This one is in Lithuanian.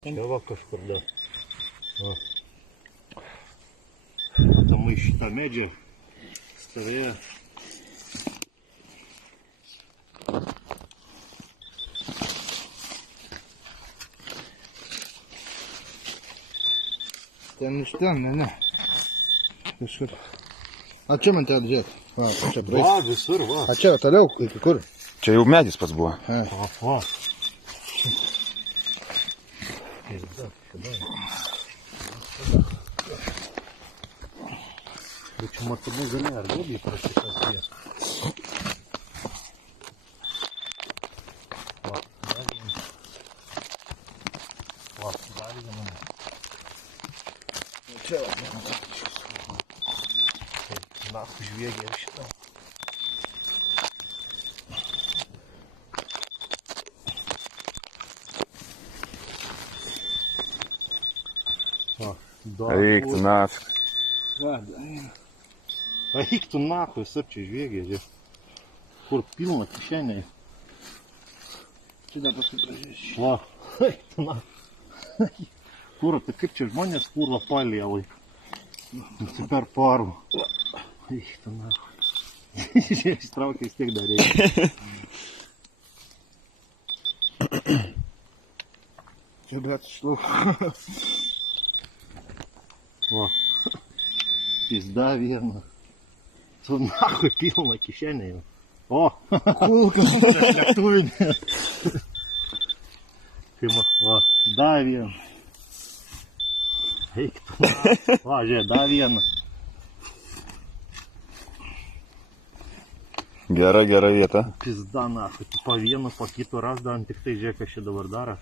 Čia va kažkur dar. Matomai šitą medžią stovėjo. Ten iš ten, ne. Kažkur. A čia man teko dėti? Va, čia praeis. Va, visur, va. A čia toliau, iki kur? Čia jau medis pats buvo. Va. Bet čia matomai gali ar galiai prašytas dėti. Va, dar vienas. Va, dar vienas. Čia va, matau. Nahų žviegė ir šitą. Eik tu nafik. Va, dar vienas. Eik tu nahų, visur čia žviegė, žiūrėk. Kur pilna kišeniai. Čia dar paskui pražiūrėsiu. Va, eik tu nahų. Kur, tai kaip čia žmonės kurva palėje laiko. Tai per parų. Eik tu nahų. Žiūrėk, ištraukė vis tiek dar reikia. Čia, bet, šlau. Va, pizda viena. Tu nahui pilna kišenė jau. O, Kulka. čia lėktuvinė. Tai va, dar viena. Eik tu nahui. Va, žiūrėk, dar viena. Gera vieta. Pizda nahui. Tu po vienu, po kitų rasdavom, tik tai žiūrėk, kas čia dabar daro.